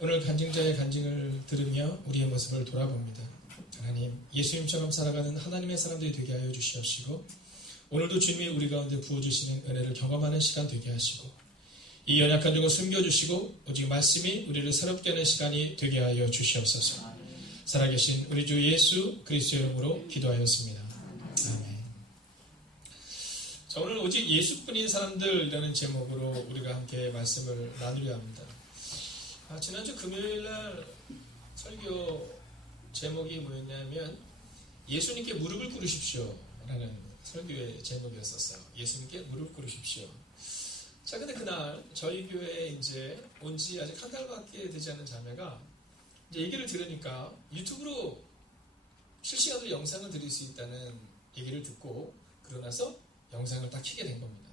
오늘 간증자의 간증을 들으며 우리의 모습을 돌아봅니다. 하나님, 예수님처럼 살아가는 하나님의 사람들이 되게 하여 주시옵시고 오늘도 주님이 우리 가운데 부어주시는 은혜를 경험하는 시간 되게 하시고 이 연약한 종을 숨겨주시고 오직 말씀이 우리를 새롭게 하는 시간이 되게 하여 주시옵소서. 살아계신 우리 주 예수 그리스도의 이름으로 기도하였습니다. 아멘. 자, 오늘 오직 예수뿐인 사람들이라는 제목으로 우리가 함께 말씀을 나누려 합니다. 지난주 금요일날 설교 제목이 뭐였냐면 예수님께 무릎을 꿇으십시오 라는 설교의 제목이었었어요. 예수님께 무릎을 꿇으십시오. 자, 근데 그날 저희 교회에 이제 온 지 아직 한 달밖에 되지 않은 자매가 이제 얘기를 들으니까 유튜브로 실시간으로 영상을 들을 수 있다는 얘기를 듣고 그러고 나서 영상을 딱 켜게 된 겁니다.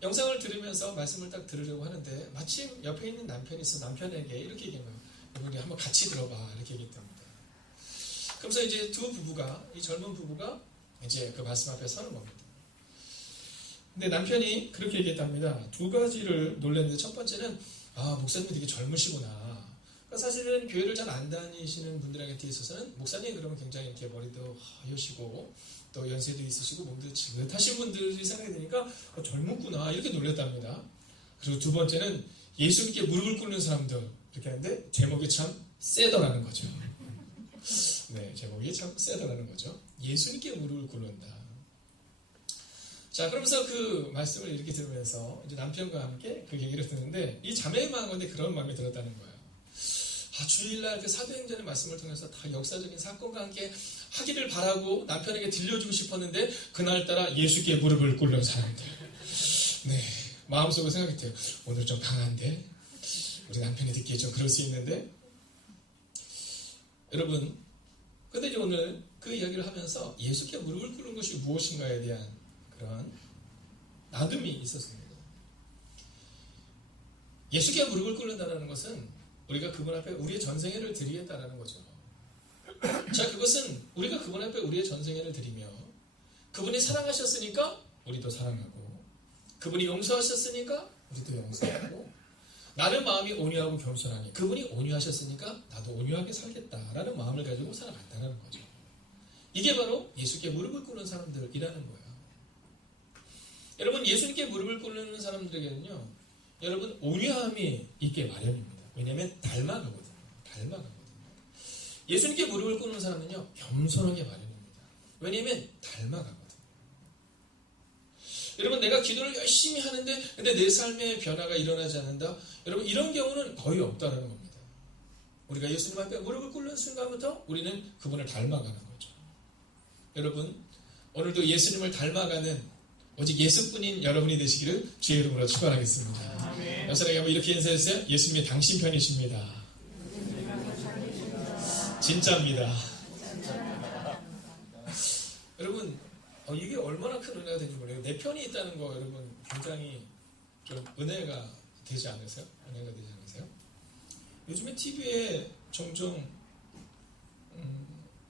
영상을 들으면서 말씀을 딱 들으려고 하는데 마침 옆에 있는 남편이 있어 남편에게 이렇게 얘기해요. 우리 한번 같이 들어봐 이렇게 얘기했답니다. 그러면서 이제 두 부부가 이 젊은 부부가 이제 그 말씀 앞에 서는 겁니다. 근데 남편이 그렇게 얘기했답니다. 두 가지를 놀랐는데 첫 번째는 목사님이 되게 젊으시구나. 그러니까 사실은 교회를 잘 안 다니시는 분들에게 있어서는 목사님 그러면 굉장히 이렇게 머리도 하얘시고 또 연세도 있으시고 몸도 지긋하신 분들이 생각이 드니까 젊었구나 이렇게 놀랐답니다. 그리고 두 번째는 예수님께 무릎을 꿇는 사람들 이렇게 하는데 제목이 참 세더라는 거죠. 네, 제목이 참 세더라는 거죠. 예수님께 무릎을 꿇는다. 자, 그러면서 그 말씀을 이렇게 들으면서 이제 남편과 함께 그 얘기를 듣는데 이 자매의 마음 가운데 그런 마음이 들었다는 거예요. 주일날 그 사도행전의 말씀을 통해서 다 역사적인 사건과 함께 하기를 바라고 남편에게 들려주고 싶었는데 그날따라 예수께 무릎을 꿇는 사람들. 네, 마음속으로 생각했대요. 오늘 좀 강한데 우리 남편이 듣기에 좀 그럴 수 있는데 여러분, 근데 이제 오늘 그 이야기를 하면서 예수께 무릎을 꿇는 것이 무엇인가에 대한 그런 나눔이 있었습니다. 예수께 무릎을 꿇는다는 것은 우리가 그분 앞에 우리의 전생애를 드리겠다라는 거죠. 자, 그것은 우리가 그분 앞에 우리의 전생애를 드리며 그분이 사랑하셨으니까 우리도 사랑하고 그분이 용서하셨으니까 우리도 용서하고 나는 마음이 온유하고 겸손하니 그분이 온유하셨으니까 나도 온유하게 살겠다라는 마음을 가지고 살아간다는 거죠. 이게 바로 예수께 무릎을 꿇는 사람들이라는 거예요. 여러분, 예수님께 무릎을 꿇는 사람들에게는요, 여러분 온유함이 있게 마련입니다. 왜냐하면 닮아가거든요. 예수님께 무릎을 꿇는 사람은요 겸손하게 마련입니다. 왜냐하면 닮아가거든요. 여러분, 내가 기도를 열심히 하는데 근데 내 삶의 변화가 일어나지 않는다. 여러분, 이런 경우는 거의 없다는 겁니다. 우리가 예수님 앞에 무릎을 꿇는 순간부터 우리는 그분을 닮아가는 거죠. 여러분, 오늘도 예수님을 닮아가는 오직 예수뿐인 여러분이 되시기를 주의 이름으로 축원하겠습니다. 여러분에게 한번 이렇게 인사해주세요. 예수님이 당신 편이십니다. 진짜입니다. 여러분, 이게 얼마나 큰 은혜가 되는지 몰라요. 내 편이 있다는 거 여러분 굉장히 좀 은혜가 되지 않으세요? 은혜가 되지 않으세요? 요즘에 TV에 종종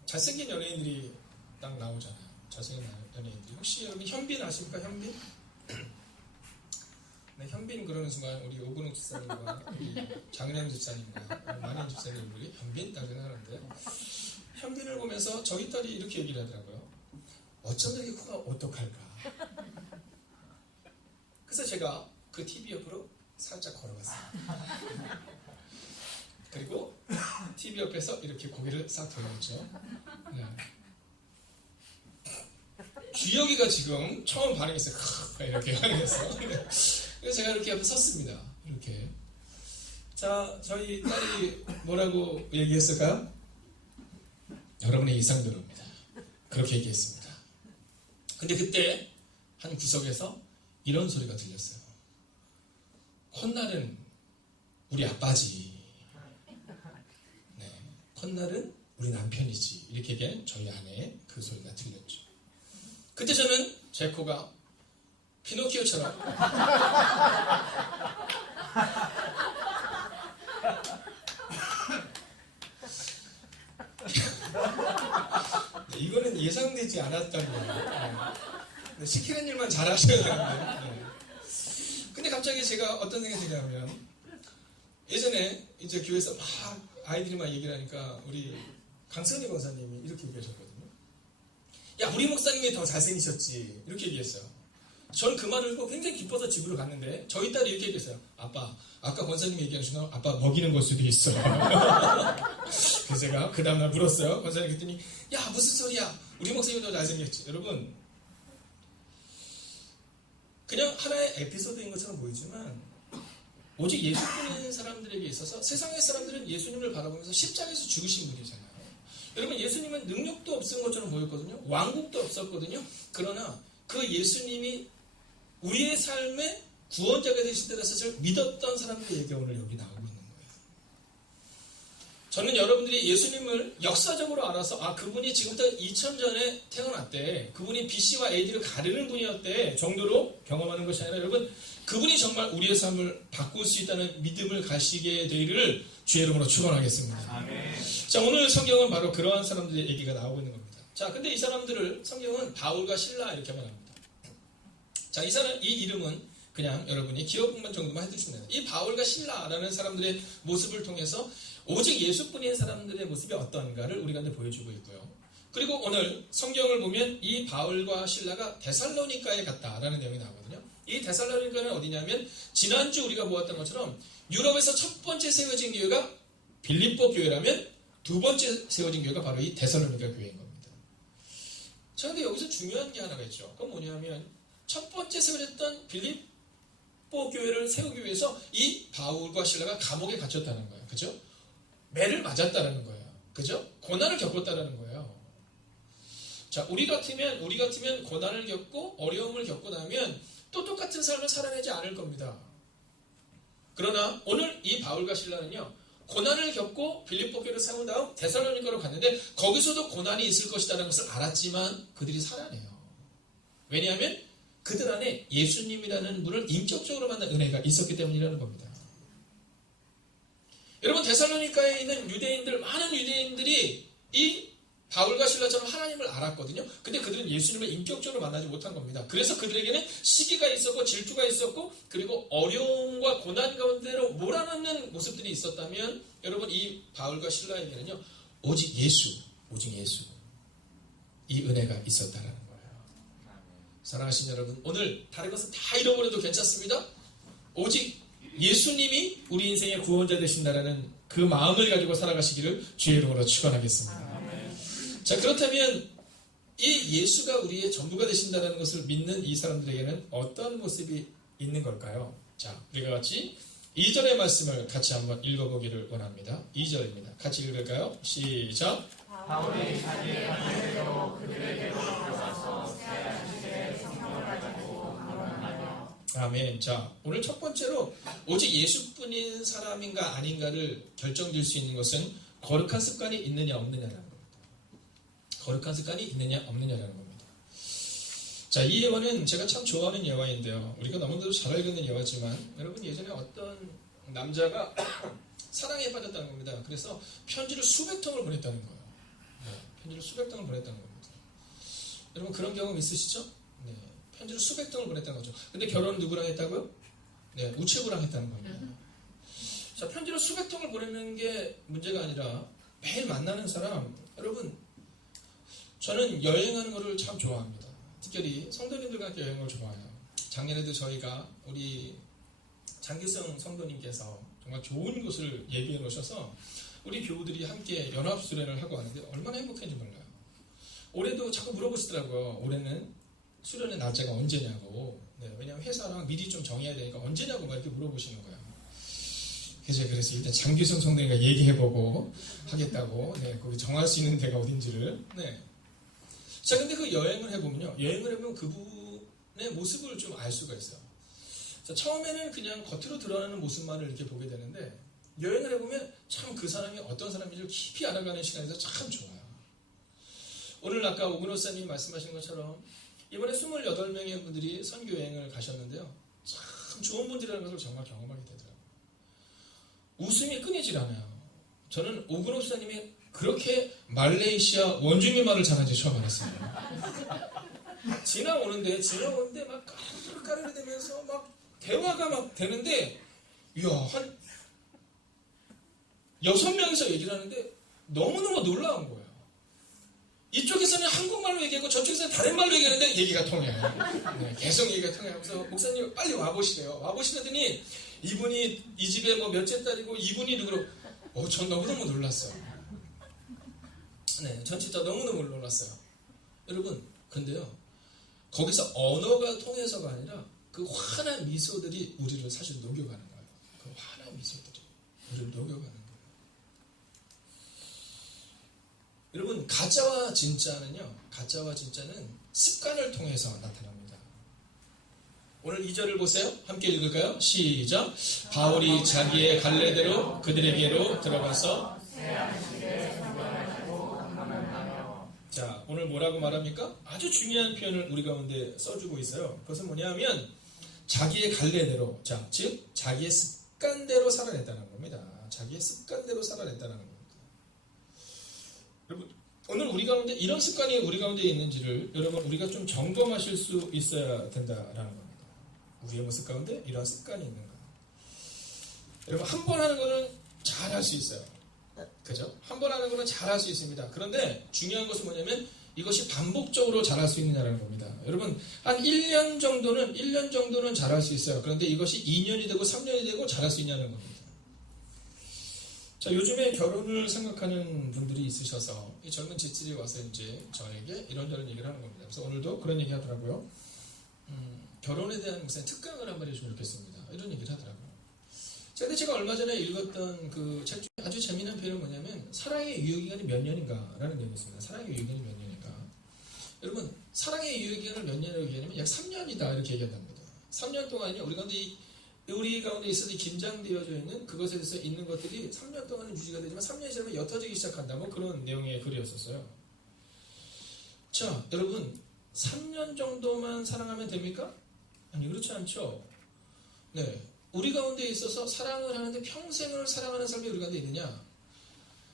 잘생긴 연예인들이 딱 나오잖아요. 잘생긴 연예인들이. 혹시 여러분 현빈 아십니까? 현빈? 네, 현빈 그러는 순간 우리 오근욱 집사님과 우리 장량 집사님과 만현 집사님들이 현빈 딱 하는데 현빈을 보면서 저희 딸이 이렇게 얘기를 하더라고요. 어쩜 저렇게 코가 오똑할까? 그래서 제가 그 TV 옆으로 살짝 걸어갔어요. 그리고 TV 옆에서 이렇게 고개를 싹 돌렸죠. 네. 주혁이가 지금 처음 반응했어요. 이렇게 반응했어. 그래서 제가 이렇게 옆에 섰습니다. 이렇게. 자, 저희 딸이 뭐라고 얘기했을까요? 여러분의 이상대로입니다. 그렇게 얘기했습니다. 근데 그때 한 구석에서 이런 소리가 들렸어요. 콧날은 우리 아빠지. 네, 콧날은 우리 남편이지. 이렇게 얘기한 저희 아내의 그 소리가 들렸죠. 그때 저는 제 코가 피노키오처럼 이거는 예상되지 않았던 거예요. 네. 시키는 일만 잘하셔야 되는데. 네. 근데 갑자기 제가 어떤 생각이 드냐면 예전에 이제 교회에서 막 아이들이 막 얘기를 하니까 우리 강선희 권사님이 이렇게 얘기하셨거든요. 야, 우리 목사님이 더 잘생기셨지. 이렇게 얘기했어요. 전 그 말을 듣고 굉장히 기뻐서 집으로 갔는데 저희 딸이 이렇게 얘기했어요. 아빠, 아까 권사님 얘기하신 거 아빠 먹이는 걸 수도 있어. 그래서 제가 그 다음날 물었어요. 권사님 그랬더니 야, 무슨 소리야. 우리 목사님이 더 잘생겼지. 여러분, 그냥 하나의 에피소드인 것처럼 보이지만 오직 예수 믿는 사람들에게 있어서 세상의 사람들은 예수님을 바라보면서 십자가에서 죽으신 분이잖아요. 여러분, 예수님은 능력도 없은 것처럼 보였거든요. 왕국도 없었거든요. 그러나 그 예수님이 우리의 삶의 구원자가 되신다는 사실을 믿었던 사람들의 얘기가 오늘 여기 나오고 있는 거예요. 저는 여러분들이 예수님을 역사적으로 알아서 그분이 지금부터 2000전에 태어났대, 그분이 BC와 AD를 가르는 분이었대 정도로 경험하는 것이 아니라 여러분, 그분이 정말 우리의 삶을 바꿀 수 있다는 믿음을 가시게 되기를 주의 이름으로 축원하겠습니다. 아멘. 자, 오늘 성경은 바로 그러한 사람들의 얘기가 나오고 있는 겁니다. 자, 근데 이 사람들을 성경은 바울과 실라 이렇게 말합니다. 자, 이 이름은 그냥 여러분이 기억만 정도만 해두시면 됩니다. 이 바울과 실라라는 사람들의 모습을 통해서 오직 예수뿐인 사람들의 모습이 어떤가를 우리가 보여주고 있고요. 그리고 오늘 성경을 보면 이 바울과 실라가 데살로니가에 갔다라는 내용이 나오거든요. 이 데살로니가는 어디냐면 지난주 우리가 보았던 것처럼 유럽에서 첫 번째 세워진 교회가 빌립보 교회라면 두 번째 세워진 교회가 바로 이 데살로니가 교회인 겁니다. 자, 근데 여기서 중요한 게 하나가 있죠. 그건 뭐냐면 첫 번째 세워졌던 빌립보 교회를 세우기 위해서 이 바울과 실라가 감옥에 갇혔다는 거예요. 그죠? 매를 맞았다는 거예요. 그죠? 고난을 겪었다는 거예요. 자, 우리 같으면 고난을 겪고 어려움을 겪고 나면 또 똑같은 삶을 살아내지 않을 겁니다. 그러나 오늘 이 바울과 실라는요, 고난을 겪고 빌립보 교회를 세운 다음 데살로니가로 갔는데 거기서도 고난이 있을 것이라는 것을 알았지만 그들이 살아내요. 왜냐하면 그들 안에 예수님이라는 분을 인격적으로 만난 은혜가 있었기 때문이라는 겁니다. 여러분, 데살로니가에 있는 많은 유대인들이 이 바울과 실라처럼 하나님을 알았거든요. 근데 그들은 예수님을 인격적으로 만나지 못한 겁니다. 그래서 그들에게는 시기가 있었고 질투가 있었고 그리고 어려움과 고난 가운데로 몰아넣는 모습들이 있었다면 여러분, 이 바울과 실라에게는요, 오직 예수 이 은혜가 있었다라는 거예요. 사랑하신 여러분, 오늘 다른 것은 다 잃어버려도 괜찮습니다. 오직 예수님이 우리 인생의 구원자 되신다라는 그 마음을 가지고 살아가시기를 주의 이름으로 축원하겠습니다. 자, 그렇다면 이 예수가 우리의 전부가 되신다는 것을 믿는 이 사람들에게는 어떤 모습이 있는 걸까요? 자, 우리가 같이 2절의 말씀을 같이 한번 읽어보기를 원합니다. 2절입니다. 같이 읽을까요? 시작. 바울이 자기의 방식으로 그들에게로 들어가서 새하시되 성령을 가지고 강론하며. 아멘. 자, 오늘 첫 번째로 오직 예수뿐인 사람인가 아닌가를 결정질 수 있는 것은 거룩한 습관이 있느냐 없느냐라는 겁니다. 거룩한 습관이 있느냐 없느냐라는 겁니다. 자, 이 예화는 제가 참 좋아하는 예화인데요. 우리가 너무나도 잘 알고 있는 예화지만 여러분, 예전에 어떤 남자가 사랑에 빠졌다는 겁니다. 그래서 편지를 수백 통을 보냈다는 거예요. 편지를 수백 통을 보냈다는 겁니다. 여러분, 그런 경험 있으시죠? 네, 편지를 수백 통을 보냈다는 거죠. 근데 결혼은 누구랑 했다고요? 네, 우체부랑 했다는 겁니다. 자, 편지를 수백 통을 보내는 게 문제가 아니라 매일 만나는 사람, 여러분, 저는 여행하는 것을 참 좋아합니다. 특별히 성도님들과 함께 여행을 좋아해요. 작년에도 저희가 우리 장기성 성도님께서 정말 좋은 곳을 예비해 놓으셔서 우리 교우들이 함께 연합수련을 하고 하는데 얼마나 행복한지 몰라요. 올해도 자꾸 물어보시더라고요. 올해는 수련의 날짜가 언제냐고. 네, 왜냐하면 회사랑 미리 좀 정해야 되니까 언제냐고 막 이렇게 물어보시는 거예요. 그래서 일단 장기성 성도님과 얘기해보고 하겠다고. 네, 거기 정할 수 있는 데가 어딘지를. 네. 자, 근데 그 여행을 해보면 그분의 모습을 좀 알 수가 있어요. 자, 처음에는 그냥 겉으로 드러나는 모습만을 이렇게 보게 되는데 여행을 해보면 참 그 사람이 어떤 사람인지를 깊이 알아가는 시간에서 참 좋아요. 오늘 아까 오근호사님이 말씀하신 것처럼 이번에 28명의 분들이 선교 여행을 가셨는데요. 참 좋은 분들이라는 것을 정말 경험하게 되더라고요. 웃음이 끊이질 않아요. 저는 오근호사님이 그렇게 말레이시아 원주민 말을 잘하는지 처음 알았어요. 지나오는데 막 까르르대면서 막 대화가 막 되는데, 이야, 한 6명이서 얘기를 하는데 너무너무 놀라운 거예요. 이쪽에서는 한국말로 얘기하고 저쪽에서는 다른 말로 얘기하는데 얘기가 통해요. 네, 계속 얘기가 통해요. 그래서 목사님 빨리 와보시래요. 와보시더니 이분이 이 집에 뭐 몇째 딸이고 이분이 누구로 전 너무너무 놀랐어요. 네, 전 진짜 너무너무 놀랐어요. 여러분, 근데요, 거기서 언어가 통해서가 아니라 그 환한 미소들이 우리를 사실 녹여가는 거예요. 그 환한 미소들이 우리를 녹여가는 거예요. 여러분, 가짜와 진짜는 습관을 통해서 나타납니다. 오늘 2절을 보세요. 함께 읽을까요? 시작. 바울이 자기의 갈래대로 그들에게로 들어가서 자, 오늘 뭐라고 말합니까? 아주 중요한 표현을 우리 가운데 써주고 있어요. 그것은 뭐냐면 자기의 갈래대로, 즉 자기의 습관대로 살아냈다는 겁니다. 자기의 습관대로 살아냈다는 겁니다. 여러분, 오늘 우리 가운데 이런 습관이 우리 가운데 있는지를 여러분 우리가 좀 점검하실 수 있어야 된다라는 겁니다. 우리의 모습 가운데 이런 습관이 있는가. 여러분, 한 번 하는 거는 잘할 수 있어요. 그죠? 한 번 하는 거는 잘할 수 있습니다. 그런데 중요한 것은 뭐냐면 이것이 반복적으로 잘할 수 있느냐라는 겁니다. 여러분, 한 1년 정도는 잘할 수 있어요. 그런데 이것이 2년이 되고 3년이 되고 잘할 수 있냐는 겁니다. 자, 요즘에 결혼을 생각하는 분들이 있으셔서 이 젊은 지들이 와서 이제 저에게 이런저런 얘기를 하는 겁니다. 그래서 오늘도 그런 얘기 하더라고요. 결혼에 대한 무슨 특강을 한번 해주면 좋겠습니다. 이런 얘기를 하더라고요. 근데 제가 얼마 전에 읽었던 그 책 중에 아주 재미난 표현은 뭐냐면 사랑의 유효기간이 몇 년인가라는 내용이었습니다. 사랑의 유효기간이 몇 년인가. 여러분, 사랑의 유효기간을 몇 년이라고 얘기하냐면 약 3년이다 이렇게 얘기한답니다. 3년 동안요, 우리 가운데 있어서 긴장되어져 있는 그것에 대해서 있는 것들이 3년 동안은 유지가 되지만 3년이 지나면 옅어지기 시작한다. 뭐 그런 내용의 글이었었어요. 자, 여러분, 3년 정도만 사랑하면 됩니까? 아니, 그렇지 않죠. 네, 우리 가운데 있어서 사랑을 하는데 평생을 사랑하는 삶이 우리 가운데 있느냐?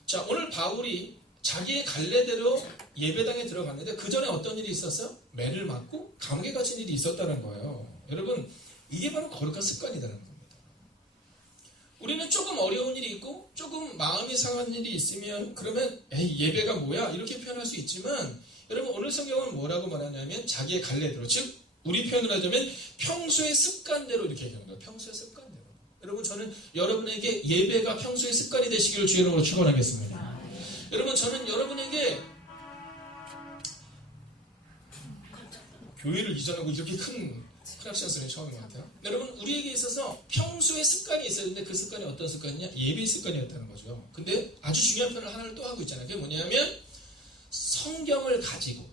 자, 오늘 바울이 자기의 갈래대로 예배당에 들어갔는데 그 전에 어떤 일이 있었어요? 매를 맞고 감옥에 갇힌 일이 있었다는 거예요. 여러분, 이게 바로 거룩한 습관이라는 겁니다. 우리는 조금 어려운 일이 있고 조금 마음이 상한 일이 있으면 그러면 에이, 예배가 뭐야? 이렇게 표현할 수 있지만 여러분, 오늘 성경은 뭐라고 말하냐면 자기의 갈래대로, 즉 우리 표현을 하자면 평소의 습관대로 이렇게 얘기하는 거예요. 평소의 습관대로. 여러분, 저는 여러분에게 예배가 평소의 습관이 되시기를 주의 이름으로 축원하겠습니다. 여러분, 저는 여러분에게 교회를 이전하고 이렇게 큰 크락션스는 처음인 것 같아요. 여러분, 우리에게 있어서 평소의 습관이 있어야 되는데 그 습관이 어떤 습관이냐? 예배 습관이었다는 거죠. 근데 아주 중요한 표현을 하나를 또 하고 있잖아요. 그게 뭐냐면 성경을 가지고.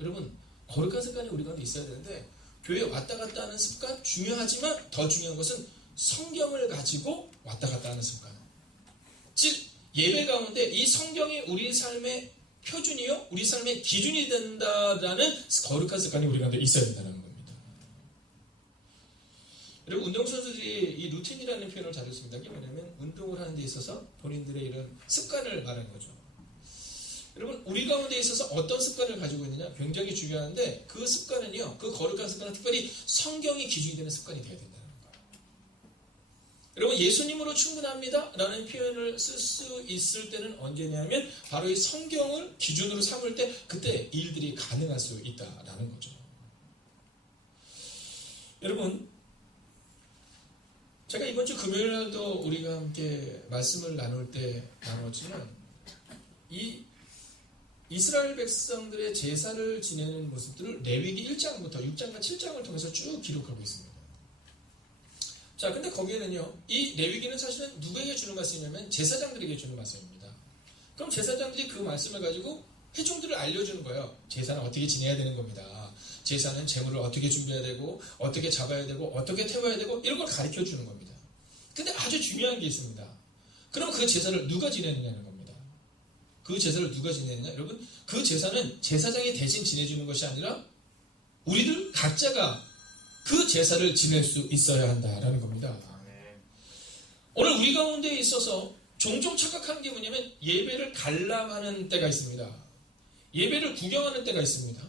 여러분, 거룩한 습관이 우리 가운데 있어야 되는데 교회에 왔다 갔다 하는 습관 중요하지만 더 중요한 것은 성경을 가지고 왔다 갔다 하는 습관. 즉 예배 가운데 이 성경이 우리 삶의 표준이요, 우리 삶의 기준이 된다라는 거룩한 습관이 우리 가운데 있어야 된다는 겁니다. 그리고 운동선수들이 이 루틴이라는 표현을 잘 씁니다. 이게 뭐냐면 운동을 하는 데 있어서 본인들의 이런 습관을 말하는 거죠. 여러분, 우리 가운데 있어서 어떤 습관을 가지고 있느냐 굉장히 중요한데 그 습관은요, 그 거룩한 습관은 특별히 성경이 기준이 되는 습관이 되어야 된다는 거예요. 여러분, 예수님으로 충분합니다 라는 표현을 쓸 수 있을 때는 언제냐면 바로 이 성경을 기준으로 삼을 때 그때 일들이 가능할 수 있다라는 거죠. 여러분, 제가 이번 주 금요일 날도 우리가 함께 말씀을 나눌 때 나눴지만 이 이스라엘 백성들의 제사를 지내는 모습들을 레위기 1장부터 6장과 7장을 통해서 쭉 기록하고 있습니다. 자, 근데 거기에는요, 이 레위기는 사실은 누구에게 주는 말씀이냐면 제사장들에게 주는 말씀입니다. 그럼 제사장들이 그 말씀을 가지고 회중들을 알려주는 거예요. 제사는 어떻게 지내야 되는 겁니다. 제사는 제물을 어떻게 준비해야 되고 어떻게 잡아야 되고 어떻게 태워야 되고 이런 걸 가르쳐 주는 겁니다. 근데 아주 중요한 게 있습니다. 그럼 그 제사를 누가 지내느냐는 겁니다. 그 제사를 누가 지내느냐? 여러분, 그 제사는 제사장이 대신 지내주는 것이 아니라 우리들 각자가 그 제사를 지낼 수 있어야 한다라는 겁니다. 오늘 우리 가운데 있어서 종종 착각하는 게 뭐냐면 예배를 관람하는 때가 있습니다. 예배를 구경하는 때가 있습니다.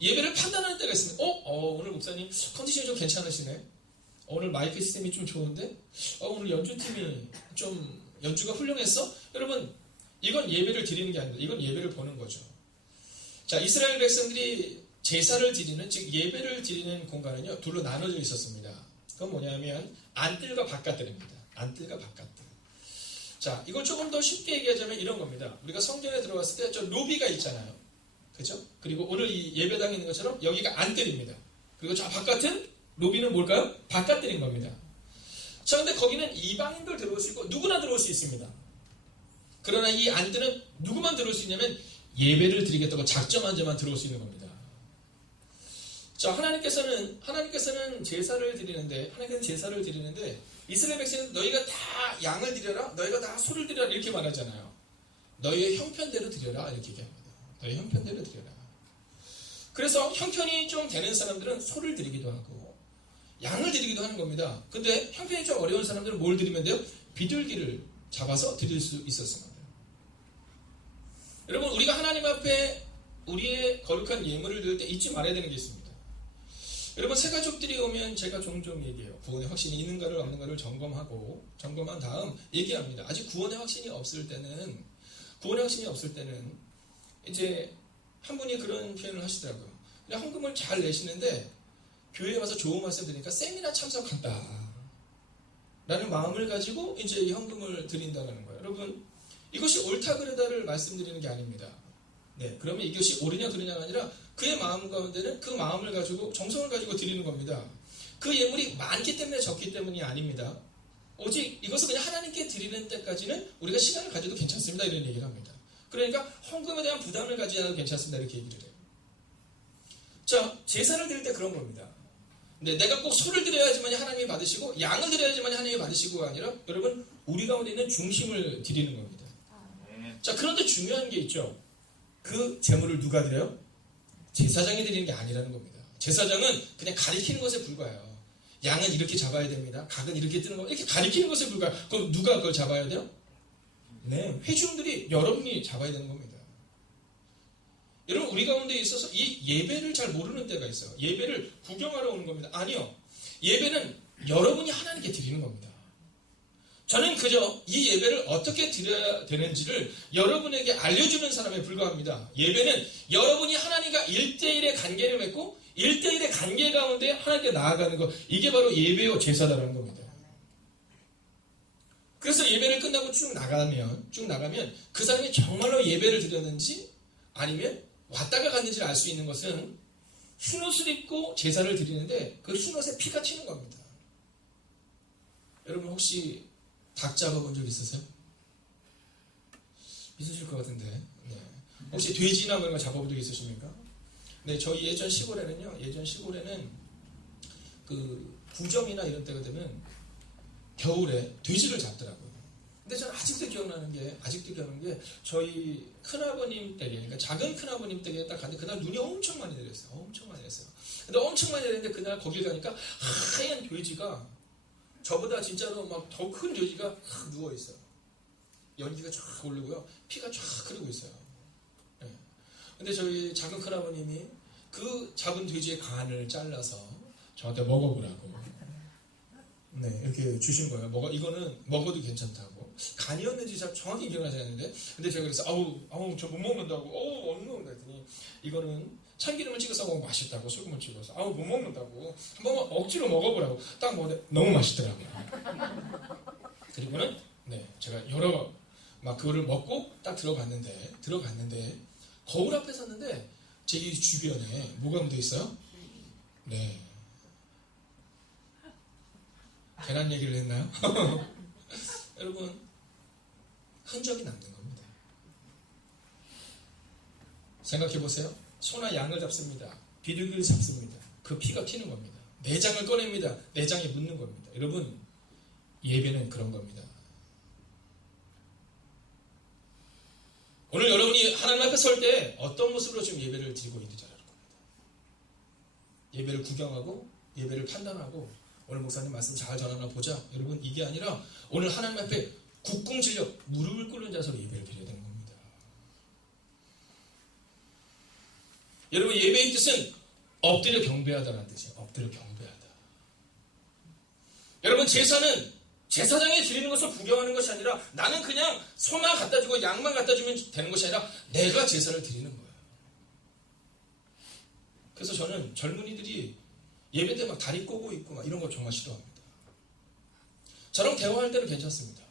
예배를 판단하는 때가 있습니다. 오늘 목사님 컨디션이 좀 괜찮으시네. 오늘 마이크 시스템이 좀 좋은데 오늘 연주팀이 좀 연주가 훌륭했어? 여러분, 이건 예배를 드리는 게 아닙니다. 이건 예배를 보는 거죠. 자, 이스라엘 백성들이 제사를 드리는, 즉 예배를 드리는 공간은요, 둘로 나눠져 있었습니다. 그건 뭐냐면 안뜰과 바깥뜰입니다. 안뜰과 바깥뜰. 자, 이걸 조금 더 쉽게 얘기하자면 이런 겁니다. 우리가 성전에 들어갔을 때 저 로비가 있잖아요. 그죠? 그리고 오늘 이 예배당에 있는 것처럼 여기가 안뜰입니다. 그리고 저 바깥은 로비는 뭘까요? 바깥뜰인 겁니다. 자, 근데 거기는 이방인들 들어올 수 있고 누구나 들어올 수 있습니다. 그러나 이 안뜰은 누구만 들어올 수 있냐면 예배를 드리겠다고 작정한 자만 들어올 수 있는 겁니다. 자, 하나님께서는 제사를 드리는데 이스라엘 백성은 너희가 다 양을 드려라, 너희가 다 소를 드려라 이렇게 말하잖아요. 너희의 형편대로 드려라 이렇게 얘기합니다. 너희 형편대로 드려라. 그래서 형편이 좀 되는 사람들은 소를 드리기도 하고 양을 드리기도 하는 겁니다. 근데 형편이 좀 어려운 사람들은 뭘 드리면 돼요? 비둘기를 잡아서 드릴 수 있었습니다. 여러분, 우리가 하나님 앞에 우리의 거룩한 예물을 드릴 때 잊지 말아야 되는 게 있습니다. 여러분, 새 가족들이 오면 제가 종종 얘기해요. 구원의 확신이 있는가를 없는가를 점검한 다음 얘기합니다. 아직 구원의 확신이 없을 때는 이제 한 분이 그런 표현을 하시더라고요. 그냥 헌금을 잘 내시는데 교회에 와서 좋은 말씀 드리니까 세미나 참석한다 라는 마음을 가지고 이제 이 헌금을 드린다는 거예요. 여러분, 이것이 옳다 그르다를 말씀드리는 게 아닙니다. 네, 그러면 이것이 옳으냐 그르냐가 아니라 그의 마음 가운데는 그 마음을 가지고 정성을 가지고 드리는 겁니다. 그 예물이 많기 때문에 적기 때문이 아닙니다. 오직 이것을 그냥 하나님께 드리는 때까지는 우리가 시간을 가져도 괜찮습니다. 이런 얘기를 합니다. 그러니까 헌금에 대한 부담을 가지지 않아도 괜찮습니다. 이렇게 얘기를 해요. 자, 제사를 드릴 때 그런 겁니다. 네, 내가 꼭 소를 드려야지만 하나님이 받으시고 양을 드려야지만 하나님이 받으시고가 아니라 여러분, 우리 가운데 있는 중심을 드리는 겁니다. 자, 그런데 중요한 게 있죠. 그 제물을 누가 드려요? 제사장이 드리는 게 아니라는 겁니다. 제사장은 그냥 가리키는 것에 불과해요. 양은 이렇게 잡아야 됩니다. 각은 이렇게 뜨는 거, 이렇게 가리키는 것에 불과해요. 그럼 누가 그걸 잡아야 돼요? 네, 회중들이 여러분이 잡아야 되는 겁니다. 여러분, 우리 가운데 있어서 이 예배를 잘 모르는 때가 있어요. 예배를 구경하러 오는 겁니다. 아니요. 예배는 여러분이 하나님께 드리는 겁니다. 저는 그저 이 예배를 어떻게 드려야 되는지를 여러분에게 알려주는 사람에 불과합니다. 예배는 여러분이 하나님과 1대1의 관계를 맺고 1대1의 관계 가운데 하나님께 나아가는 것, 이게 바로 예배요 제사다라는 겁니다. 그래서 예배를 끝나고 쭉 나가면 그 사람이 정말로 예배를 드렸는지 아니면 왔다가 갔는지를 알 수 있는 것은 흰옷을 입고 제사를 드리는데 그 흰옷에 피가 튀는 겁니다. 여러분, 혹시 닭 잡아본 적 있으세요? 있으실 것 같은데. 네. 혹시 돼지나 뭐 이런 거 잡아본 적 있으십니까? 네, 저희 예전 시골에는 그 구정이나 이런 때가 되면 겨울에 돼지를 잡더라고요. 근데 저는 아직도 기억나는 게 저희 큰아버님 댁에, 그러니까 작은 큰아버님 댁에 딱 갔는데 그날 눈이 엄청 많이 내렸어요. 근데 엄청 많이 내렸는데 그날 거길 가니까 하얀 돼지가, 저보다 진짜로 막 더 큰 돼지가 누워있어요. 연기가 쫙 오르고요. 피가 쫙 흐르고 있어요. 네. 근데 저희 작은 큰아버님이 그 작은 돼지의 간을 잘라서 저한테 먹어보라고. 네, 이렇게 주신 거예요. 이거는 먹어도 괜찮다고. 간이었는지 잘 정확히 기억나지 않는데, 근데 제가 그래서 저 못 먹는다고, 못 먹는다 했더니, 이거는 참기름을 찍어서 먹으면 맛있다고, 소금을 찍어서, 못 먹는다고, 한 번만 억지로 먹어보라고. 딱 먹었는데 너무 맛있더라고요. 그리고는 제가 막 그거를 먹고 딱 들어갔는데 거울 앞에 섰는데 제 주변에 뭐가 묻어 있어요? 네. 괜한 얘기를 했나요? 여러분, 흔적이 남는 겁니다. 생각해 보세요. 소나 양을 잡습니다. 비둘기를 잡습니다. 그 피가 튀는 겁니다. 내장을 꺼냅니다. 내장이 묻는 겁니다. 여러분, 예배는 그런 겁니다. 오늘 여러분이 하나님 앞에 설 때 어떤 모습으로 지금 예배를 드리고 있는지 알 겁니다. 예배를 구경하고 예배를 판단하고 오늘 목사님 말씀 잘 전하나 보자. 여러분, 이게 아니라 오늘 하나님 앞에 국궁질려 무릎을 꿇는 자세로 예배를 드려야 되는 겁니다. 여러분, 예배의 뜻은 엎드려 경배하다라는 뜻이에요. 엎드려 경배하다. 여러분, 제사는 제사장에 드리는 것을 구경하는 것이 아니라 나는 그냥 소만 갖다 주고 양만 갖다 주면 되는 것이 아니라 내가 제사를 드리는 거예요. 그래서 저는 젊은이들이 예배 때 막 다리 꼬고 있고 막 이런 거 정말 싫어합니다. 저랑 대화할 때는 괜찮습니다.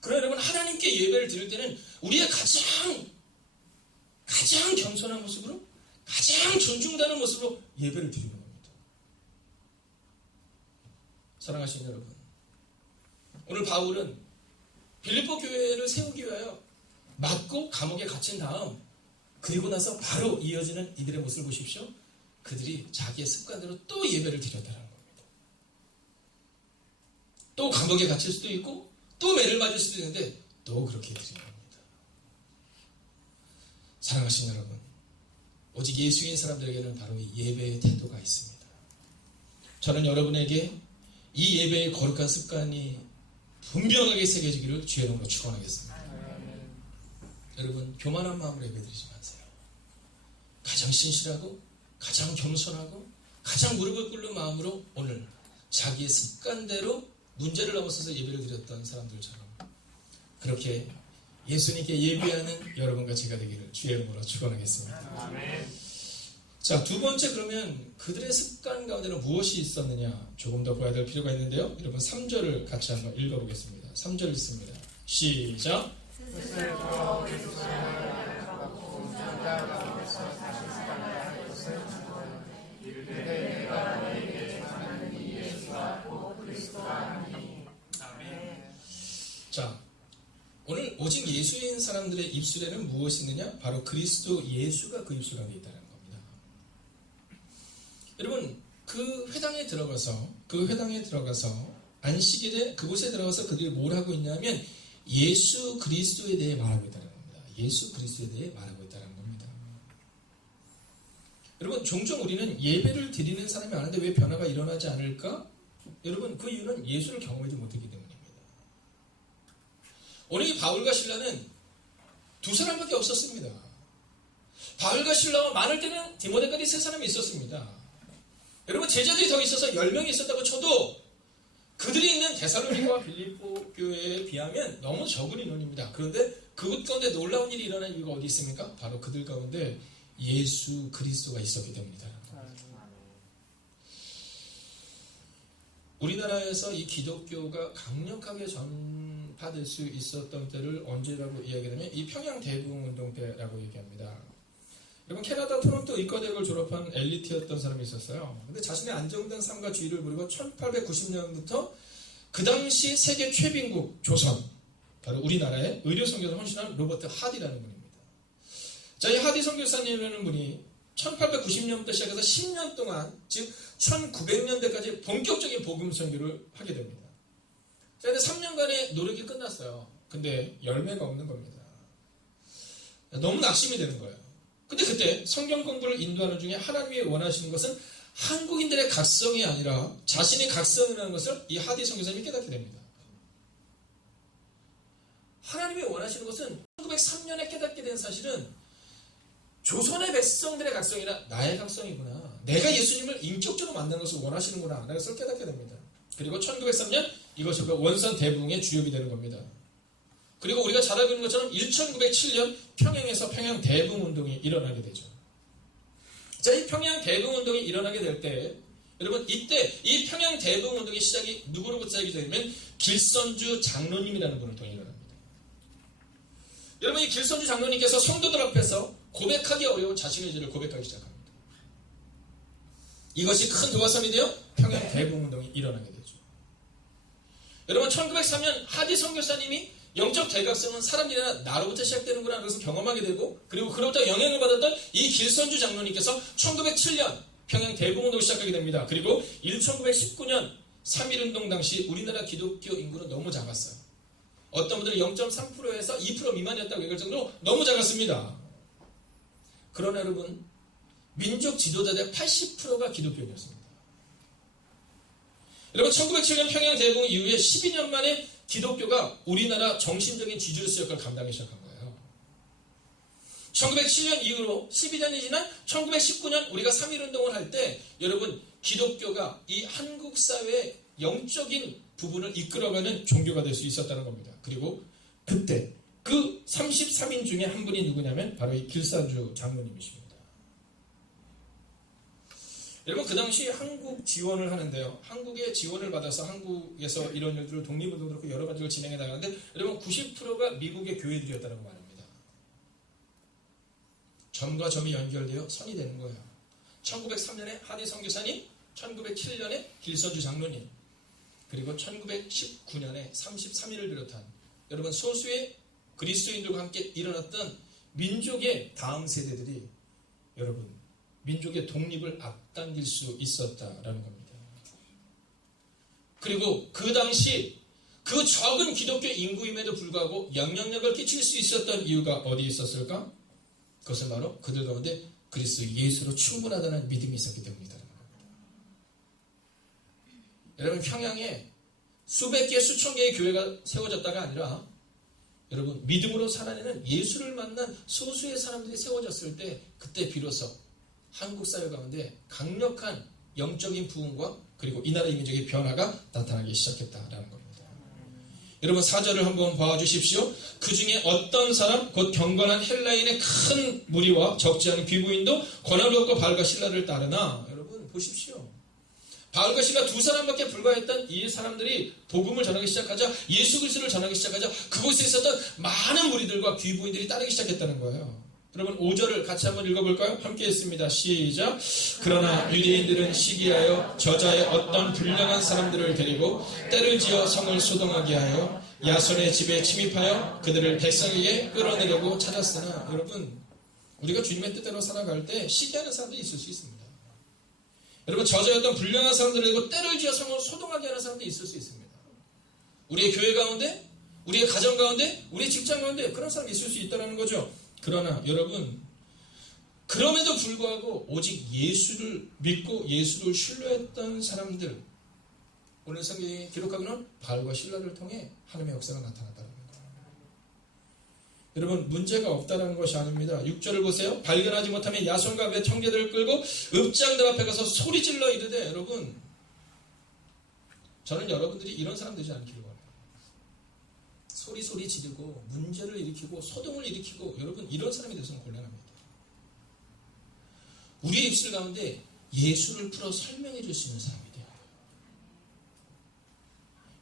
그러나 여러분, 하나님께 예배를 드릴 때는 우리의 가장 겸손한 모습으로, 가장 존중되는 모습으로 예배를 드리는 겁니다. 사랑하시는 여러분, 오늘 바울은 빌립보 교회를 세우기 위하여 맞고 감옥에 갇힌 다음, 그리고 나서 바로 이어지는 이들의 모습을 보십시오. 그들이 자기의 습관대로 또 예배를 드렸다는 겁니다. 또 감옥에 갇힐 수도 있고 또 매를 맞을 수도 있는데 또 그렇게 드리는 겁니다. 사랑하시는 여러분, 오직 예수인 사람들에게는 바로 이 예배의 태도가 있습니다. 저는 여러분에게 이 예배의 거룩한 습관이 분명하게 새겨지기를 주의 이름으로 축원하겠습니다. 여러분, 교만한 마음으로 예배드리지 마세요. 가장 신실하고 가장 겸손하고 가장 무릎을 꿇는 마음으로 오늘 자기의 습관대로 문제를 넘어서서 예배를 드렸던 사람들처럼 그렇게 예수님께 예배하는 여러분과 제가 되기를 주의 이름으로 축원하겠습니다. 아멘. 자, 두 번째, 그러면 그들의 습관 가운데는 무엇이 있었느냐 조금 더 봐야 될 필요가 있는데요. 여러분 3절을 같이 한번 읽어보겠습니다. 3절 읽습니다. 시작. 자, 오늘 오직 예수인 사람들의 입술에는 무엇이 있느냐? 바로 그리스도 예수가 그 입술 안에 있다는 겁니다. 여러분, 그 회당에 들어가서 안식일에 그곳에 들어가서 그들이 뭘 하고 있냐면 예수 그리스도에 대해 말하고 있다는 겁니다. 예수 그리스도에 대해 말하고 있다는 겁니다. 여러분, 종종 우리는 예배를 드리는 사람이 많은데 왜 변화가 일어나지 않을까? 여러분, 그 이유는 예수를 경험하지 못했기 때문입니다. 오늘 이 바울과 실라는 두 사람밖에 없었습니다. 바울과 실라와 많을 때는 디모데까지 세 사람이 있었습니다. 여러분, 제자들이 더 있어서 10명이 있었다고 쳐도 그들이 있는 데살로니가와 빌립보 교회에 비하면 너무 적은 인원입니다. 그런데 그곳 가운데 놀라운 일이 일어난 이유가 어디 있습니까? 바로 그들 가운데 예수 그리스도가 있었기 때문이다. 우리나라에서 이 기독교가 강력하게 전파될 수 있었던 때를 언제라고 이야기하냐면 이 평양 대부흥운동 때라고 얘기합니다. 여러분, 캐나다 토론토 의과대학을 졸업한 엘리트였던 사람이 있었어요. 근데 자신의 안정된 삶과 주의를 부리고 1890년부터 그 당시 세계 최빈국 조선, 바로 우리나라의 의료 선교사를 헌신한 로버트 하디라는 분입니다. 자, 이 하디 선교사님이라는 분이 1890년부터 시작해서 10년 동안, 즉 1900년대까지 본격적인 복음 선교를 하게 됩니다. 자, 근데 3년간의 노력이 끝났어요. 근데 열매가 없는 겁니다. 너무 낙심이 되는 거예요. 근데 그때 성경 공부를 인도하는 중에 하나님이 원하시는 것은 한국인들의 각성이 아니라 자신의 각성이라는 것을 이 하디 선교사님이 깨닫게 됩니다. 하나님이 원하시는 것은 1903년에 깨닫게 된 사실은 조선의 백성들의 각성이라 나의 각성이구나. 내가 예수님을 인격적으로 만나는 것을 원하시는구나. 라는 것을 깨닫게 됩니다. 그리고 1903년 이것이 원선 대부흥의 주역이 되는 겁니다. 그리고 우리가 잘 알고 있는 것처럼 1907년 평양에서 평양 대부흥운동이 일어나게 되죠. 자, 이 평양 대부흥운동이 일어나게 될 때, 여러분, 이때 이 평양 대부흥운동의 시작이 누구로부터 시작이 되냐면 길선주 장로님이라는 분을 통해 일어납니다. 여러분, 이 길선주 장로님께서 성도들 앞에서 고백하기 어려운 자신의 죄를 고백하기 시작합니다. 이것이 큰 도화선이 되어 평양 대부흥운동이 일어나게 되죠. 여러분, 1903년 하디 선교사님이 영적 대각성은 사람이 아니라 나로부터 시작되는구나 그래서 경험하게 되고, 그리고 그로부터 영향을 받았던 이 길선주 장로님께서 1907년 평양 대부흥운동을 시작하게 됩니다. 그리고 1919년 3.1운동 당시 우리나라 기독교 인구는 너무 작았어요. 어떤 분들은 0.3%에서 2% 미만이었다고 얘기할 정도로 너무 작았습니다. 그러나 여러분, 민족 지도자들의 80%가 기독교인이었습니다. 여러분, 1907년 평양 대부흥 이후에 12년 만에 기독교가 우리나라 정신적인 지주로서 역할을 감당하기 시작한 거예요. 1907년 이후로 12년이 지난 1919년 우리가 3.1운동을 할 때 여러분, 기독교가 이 한국 사회에 영적인 부분을 이끌어가는 종교가 될 수 있었다는 겁니다. 그리고 그때 그 33인 중에 한 분이 누구냐면 바로 이 길산주 장로님이십니다. 여러분 그 당시 한국 지원을 하는데요. 한국의 지원을 받아서 한국에서 이런 일들을 독립운동도 그렇고 여러 가지를 진행해 나가는데 여러분 90%가 미국의 교회들이었다고 말합니다. 점과 점이 연결되어 선이 되는 거예요. 1903년에 한희 선교사님, 1907년에 길선주 장로님, 그리고 1919년에 33일을 비롯한 여러분 소수의 그리스도인들과 함께 일어났던 민족의 다음 세대들이 여러분 민족의 독립을 앞당길 수 있었다라는 겁니다. 그리고 그 당시 그 적은 기독교 인구임에도 불구하고 영향력을 끼칠 수 있었던 이유가 어디에 있었을까? 그것은 바로 그들 가운데 그리스도 예수로 충분하다는 믿음이 있었기 때문이라는 겁니다. 여러분 평양에 수백 개 수천 개의 교회가 세워졌다가 아니라 여러분 믿음으로 살아내는 예수를 만난 소수의 사람들이 세워졌을 때 그때 비로소 한국 사회 가운데 강력한 영적인 부흥과 그리고 이 나라 이민족의 변화가 나타나기 시작했다라는 겁니다. 여러분 4절을 한번 봐주십시오. 그 중에 어떤 사람 곧 경건한 헬라인의 큰 무리와 적지 않은 귀부인도 권한을 얻고 바울과 실라를 따르나. 여러분 보십시오. 바울과 실라 두 사람밖에 불과했던 이 사람들이 복음을 전하기 시작하자, 예수 그리스도를 전하기 시작하자 그곳에 있었던 많은 무리들과 귀부인들이 따르기 시작했다는 거예요. 여러분 5절을 같이 한번 읽어볼까요? 함께 했습니다. 시작. 그러나 유대인들은 시기하여 저자의 어떤 불량한 사람들을 데리고 때를 지어 성을 소동하게 하여 야손의 집에 침입하여 그들을 백성에게 끌어내려고 찾았으나 여러분 우리가 주님의 뜻대로 살아갈 때 시기하는 사람들이 있을 수 있습니다. 여러분 저자의 어떤 불량한 사람들을 데리고 때를 지어 성을 소동하게 하는 사람들이 있을 수 있습니다. 우리의 교회 가운데, 우리의 가정 가운데, 우리의 직장 가운데 그런 사람이 있을 수 있다는 거죠. 그러나 여러분 그럼에도 불구하고 오직 예수를 믿고 예수를 신뢰했던 사람들 오늘 성경이 기록하기는 바울과 실라를 통해 하나님의 역사가 나타났다는 거예요. 여러분 문제가 없다는 것이 아닙니다. 6절을 보세요. 발견하지 못하면 야손과 몇 형제들을 끌고 읍장들 앞에 가서 소리질러 이르되 여러분 저는 여러분들이 이런 사람 되지 않기를 원해요. 소리 지르고 문제를 일으키고 소동을 일으키고 여러분 이런 사람이 되서는 곤란합니다. 우리의 입술 가운데 예수를 풀어 설명해 줄 수 있는 사람이 돼요.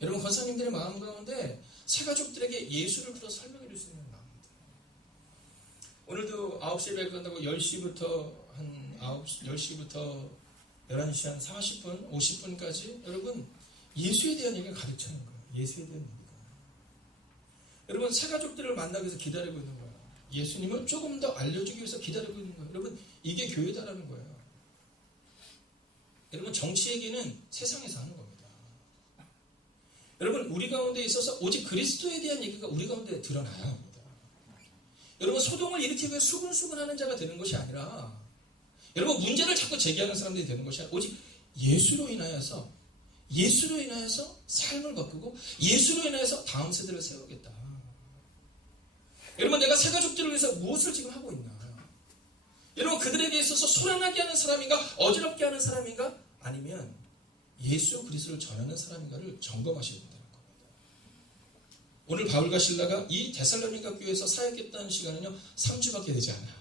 여러분 권사님들의 마음 가운데 새가족들에게 예수를 풀어 설명해 줄 수 있는 마음입니다. 오늘도 9시에 예배 끝나고 10시부터 한 10시부터 11시 한 40분 50분까지 여러분 예수에 대한 얘기를 가르치는 거예요. 예수에 대한 얘기. 여러분 새가족들을 만나기 위해서 기다리고 있는 거예요. 예수님을 조금 더 알려주기 위해서 기다리고 있는 거예요. 여러분 이게 교회다라는 거예요. 여러분 정치 얘기는 세상에서 하는 겁니다. 여러분 우리 가운데 있어서 오직 그리스도에 대한 얘기가 우리 가운데 드러나야 합니다. 여러분 소동을 일으키기 위해 수근수근하는 자가 되는 것이 아니라 여러분 문제를 자꾸 제기하는 사람들이 되는 것이 아니라 오직 예수로 인하여서 삶을 바꾸고 예수로 인하여서 다음 세대를 세우겠다. 여러분 내가 새가족들을 위해서 무엇을 지금 하고 있나? 여러분 그들에게 있어서 소란하게 하는 사람인가? 어지럽게 하는 사람인가? 아니면 예수 그리스도를 전하는 사람인가를 점검하셔야 된다는 겁니다. 오늘 바울과 실라가 이 데살로니가 교회에서 사역했다는 시간은요 3주밖에 되지 않아요.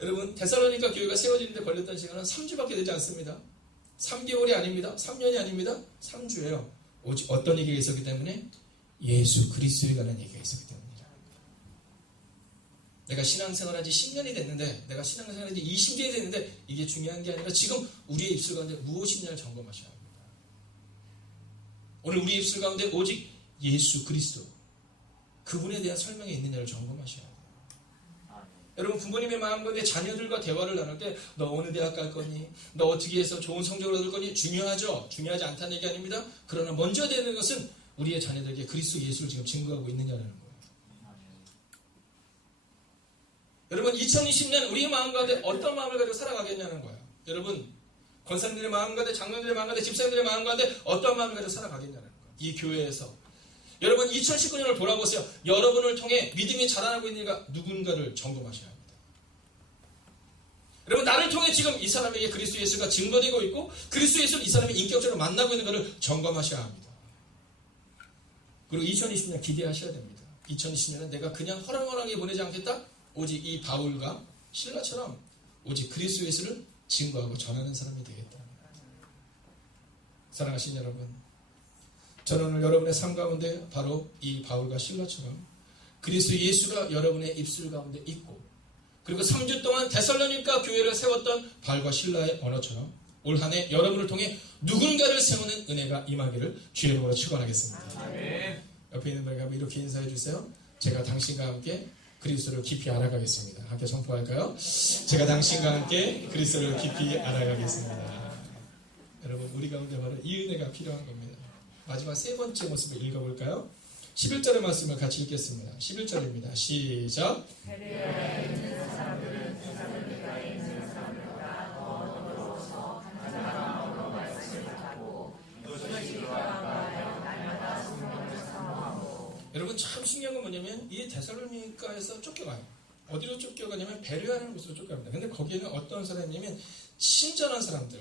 여러분 데살로니가 교회가 세워지는데 걸렸던 시간은 3주밖에 되지 않습니다. 3개월이 아닙니다. 3년이 아닙니다. 3주예요. 오직 어떤 얘기가 있었기 때문에? 예수 그리스도에 관한 얘기가 있었기 때문이라. 내가 신앙생활한 지 10년이 됐는데 내가 신앙생활한 지 20년이 됐는데 이게 중요한 게 아니라 지금 우리의 입술 가운데 무엇이 있냐를 점검하셔야 합니다. 오늘 우리의 입술 가운데 오직 예수 그리스도 그분에 대한 설명이 있느냐를 점검하셔야 합니다. 여러분 부모님의 마음 가운데 자녀들과 대화를 나눌 때 너 어느 대학 갈 거니? 너 어떻게 해서 좋은 성적을 얻을 거니? 중요하죠. 중요하지 않다는 얘기 아닙니다. 그러나 먼저 되는 것은 우리의 자녀들에게 그리스도 예수를 지금 증거하고 있느냐는 거예요. 여러분 2020년 우리의 마음 가운데 어떤 마음을 가지고 살아가겠냐는 거예요. 여러분 권사님들의 마음 가운데 장로들의 마음 가운데 집사님들의 마음 가운데 어떤 마음을 가지고 살아가겠냐는 거예요. 이 교회에서 여러분 2019년을 돌아보세요. 여러분을 통해 믿음이 자라나고 있는가 누군가를 점검하셔야 합니다. 여러분, 나를 통해 지금 이 사람에게 그리스도 예수가 증거되고 있고 그리스도 예수를 이 사람이 인격적으로 만나고 있는 것을 점검하셔야 합니다. 그리고 2020년 기대하셔야 됩니다. 2020년은 내가 그냥 허랑허랑하게 보내지 않겠다. 오직 이 바울과 실라처럼 오직 그리스도 예수를 증거하고 전하는 사람이 되겠다. 사랑하신 여러분, 저는 오늘 여러분의 삶 가운데 바로 이 바울과 실라처럼 그리스도 예수가 여러분의 입술 가운데 있고, 그리고 3주 동안 데살로니가 교회를 세웠던 바울과 실라의 언어처럼 올 한 해 여러분을 통해 누군가를 세우는 은혜가 임하기를 주의 이름으로 축원하겠습니다. 아멘. 옆에 있는 분에게 한번 이렇게 인사해 주세요. 제가 당신과 함께 그리스도를 깊이 알아가겠습니다. 함께 선포할까요? 제가 당신과 함께 그리스도를 깊이 알아가겠습니다. 여러분, 우리 가운데 바로 이 은혜가 필요한 겁니다. 마지막 세 번째 모습을 읽어볼까요? 11절의 말씀을 같이 읽겠습니다. 11절입니다. 시작. 베레아에 있는 사람들은 데살로니가에 있는 사람들보다 더 너그러워서 한 사람으로 말씀을 받고 이것이 가하여 날마다 성령을 사모하고. 여러분, 참 신기한 건 뭐냐면 이 데살로니가에서 쫓겨가요. 어디로 쫓겨가냐면 베레아라는 곳으로 쫓겨갑니다. 근데 거기에는 어떤 사람이냐면 신전한 사람들,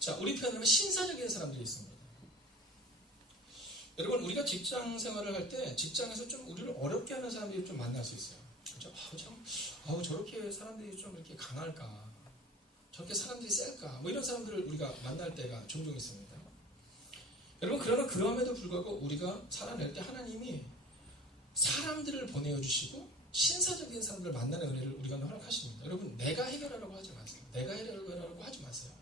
자, 우리 표현으로 신사적인 사람들이 있습니다. 여러분, 우리가 직장 생활을 할 때 직장에서 좀 우리를 어렵게 하는 사람들이 좀 만날 수 있어요. 그렇죠? 저렇게 사람들이 좀 이렇게 강할까? 저렇게 사람들이 셀까? 뭐 이런 사람들을 우리가 만날 때가 종종 있습니다. 여러분, 그러나 그럼에도 불구하고 우리가 살아낼 때 하나님이 사람들을 보내주시고 신사적인 사람들을 만나는 은혜를 우리가 허락하십니다. 여러분, 내가 해결하라고 하지 마세요. 내가 해결하라고 하지 마세요.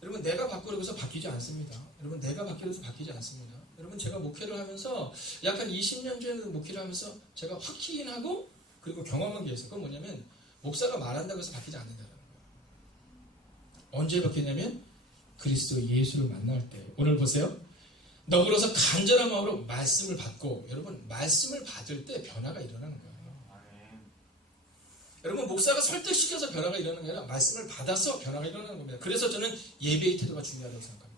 여러분, 내가 바꾸려고 해서 바뀌지 않습니다. 여러분, 내가 바뀌려고 해서 바뀌지 않습니다. 여러분, 제가 목회를 하면서 약간 20년 전에 목회를 하면서 제가 확인하고 그리고 경험한 게 있어요. 그건 뭐냐면 목사가 말한다고 해서 바뀌지 않는다는 거예요. 언제 바뀌냐면 그리스도 예수를 만날 때. 오늘 보세요. 너그러서 간절한 마음으로 말씀을 받고, 여러분, 말씀을 받을 때 변화가 일어나는 거예요. 여러분, 목사가 설득시켜서 변화가 일어나는 게 아니라 말씀을 받아서 변화가 일어나는 겁니다. 그래서 저는 예배의 태도가 중요하다고 생각합니다.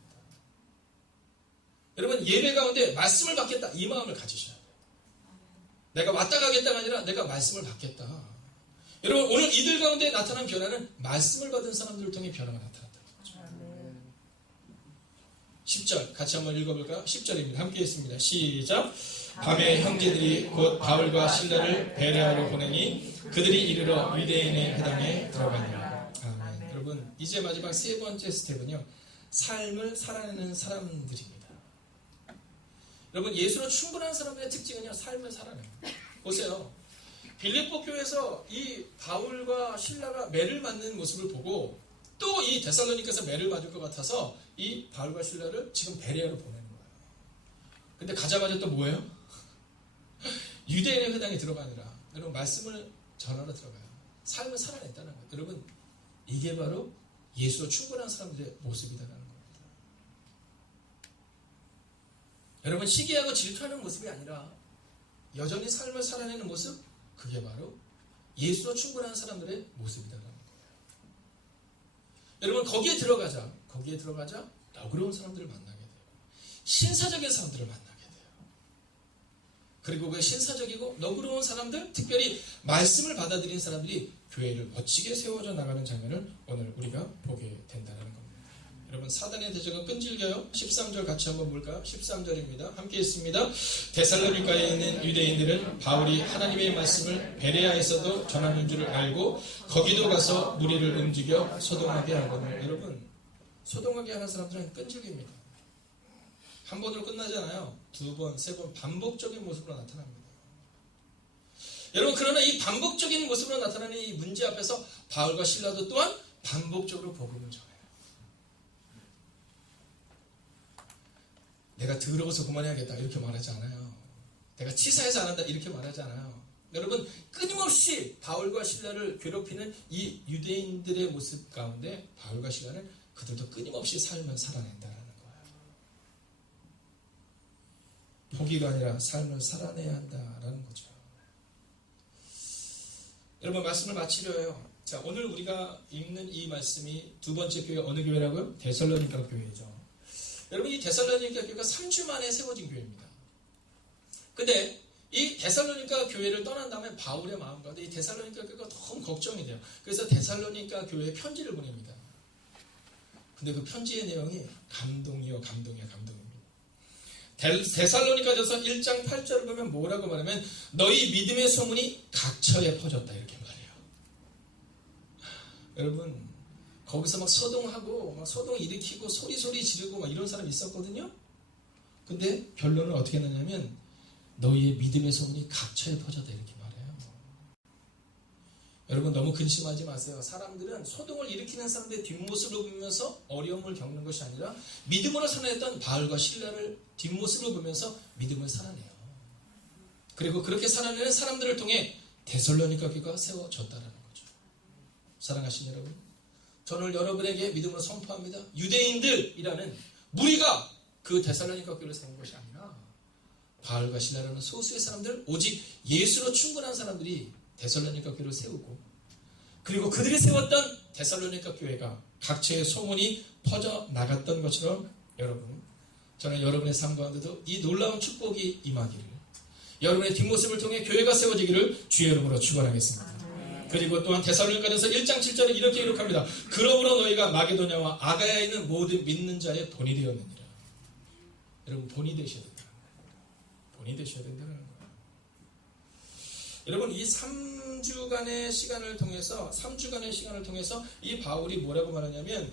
여러분, 예배 가운데 말씀을 받겠다, 이 마음을 가지셔야 돼요. 내가 왔다 가겠다가 아니라 내가 말씀을 받겠다. 여러분, 오늘 이들 가운데 나타난 변화는 말씀을 받은 사람들을 통해 변화가 나타났다는 거죠. 10절 같이 한번 읽어볼까요? 10절입니다. 함께 했습니다. 시작. 밤에 형제들이 곧 바울과 실라를 베레아로 보내니 그들이 이르러 유대인의 회당에 들어가니라. 아멘. 여러분, 이제 마지막 세 번째 스텝은요, 삶을 살아내는 사람들입니다. 여러분, 예수로 충분한 사람들의 특징은요, 삶을 살아내요. 보세요. 빌립보 교회에서 이 바울과 실라가 매를 맞는 모습을 보고 또 이 데살로니가에서 매를 맞을 것 같아서 이 바울과 실라를 지금 베레아로 보내는 거예요. 근데 가자마자 또 뭐예요? 유대인의 회당에 들어가느라. 여러분, 말씀을 전하러 들어가요. 삶을 살아냈다는 거예요. 여러분, 이게 바로 예수로 충분한 사람들의 모습이다라는 겁니다. 여러분, 시기하고 질투하는 모습이 아니라 여전히 삶을 살아내는 모습, 그게 바로 예수로 충분한 사람들의 모습이다라는 거예요. 여러분, 거기에 들어가자 너그러운 사람들을 만나게 돼요. 신사적인 사람들을 만나게 돼요. 그리고 그 신사적이고 너그러운 사람들, 특별히 말씀을 받아들인 사람들이 교회를 멋지게 세워져 나가는 장면을 오늘 우리가 보게 된다는 겁니다. 여러분, 사단의 대적은 끈질겨요. 13절 같이 한번 볼까요? 13절입니다. 함께 있습니다. 데살로니가에 있는 유대인들은 바울이 하나님의 말씀을 베레아에서도 전하는 줄을 알고 거기도 가서 무리를 움직여 소동하게 하거든요. 여러분, 소동하게 하는 사람들은 끈질깁니다. 한 번으로 끝나지 않아요. 두 번, 세 번 반복적인 모습으로 나타납니다. 여러분, 그러나 이 반복적인 모습으로 나타나는 이 문제 앞에서 바울과 실라도 또한 반복적으로 복음을 전해요. 내가 더러워서 그만해야겠다 이렇게 말하지 않아요. 내가 치사해서 안 한다 이렇게 말하지 않아요. 여러분, 끊임없이 바울과 실라를 괴롭히는 이 유대인들의 모습 가운데 바울과 실라는 그들도 끊임없이 삶을 살아낸다는 거예요. 포기가 아니라 삶을 살아내야 한다라는 거죠. 여러분, 말씀을 마치려 해요. 자, 오늘 우리가 읽는 이 말씀이 두 번째 교회 어느 교회라고요? 데살로니가 교회죠. 여러분, 이 데살로니가 교회가 3주 만에 세워진 교회입니다. 근데 이 데살로니가 교회를 떠난 다음에 바울의 마음 가운데 이 데살로니가 교회가 너무 걱정이 돼요. 그래서 데살로니가 교회에 편지를 보냅니다. 근데 그 편지의 내용이 감동입니다. 데살로니가전서 1장 8절을 보면 뭐라고 말하면 너희 믿음의 소문이 각처에 퍼졌다 이렇게 말해요. 여러분 거기서 막 소동하고 막 소동 일으키고 소리 지르고 막 이런 사람이 있었거든요. 근데 결론은 어떻게 나냐면 너희의 믿음의 소문이 각처에 퍼졌다 이렇게 말해요. 여러분 너무 근심하지 마세요. 사람들은 소동을 일으키는 사람들의 뒷모습을 보면서 어려움을 겪는 것이 아니라 믿음으로 살아냈던 바울과 실라를 뒷모습을 보면서 믿음을 살아내요. 그리고 그렇게 살아내는 사람들을 통해 데살로니가 교회가 세워졌다는 거죠. 사랑하신 여러분, 저는 여러분에게 믿음으로 선포합니다. 유대인들이라는 무리가 그 데살로니가 교회를 세운 것이 아니라 바울과 실라라는 소수의 사람들, 오직 예수로 충분한 사람들이 데살로니가 교회를 세우고 그리고 그들이 세웠던 데살로니가 교회가 각처의 소문이 퍼져나갔던 것처럼 여러분, 저는 여러분의 삶 가운데도 이 놀라운 축복이 임하기를 여러분의 뒷모습을 통해 교회가 세워지기를 주의 이름으로 축원하겠습니다. 그리고 또한 데살로니가전서 1장 7절에 이렇게 기록합니다. 그러므로 너희가 마게도냐와 아가야에 있는 모든 믿는 자의 본이 되었느니라. 여러분 본이 되셔야 된다. 본이 되셔야 된다는 거예요. 여러분 이 3주간의 시간을 통해서 이 바울이 뭐라고 말하냐면